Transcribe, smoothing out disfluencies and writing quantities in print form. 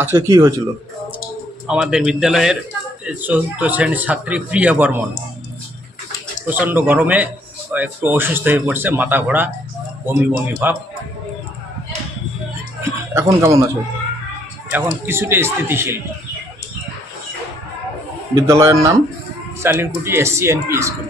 আজকে কি হয়েছিল? আমাদের বিদ্যালয়ের চতুর্থ শ্রেণীর ছাত্রী প্রিয়া বর্মন প্রচণ্ড গরমে একটু অসুস্থ হয়ে পড়ছে, মাথা ঘোরা, বমি বমি ভাব। এখন কেমন আছে? এখন কিছুটা স্থিতিশীল। বিদ্যালয়ের নাম? চালিরকুটি SCNP স্কুল।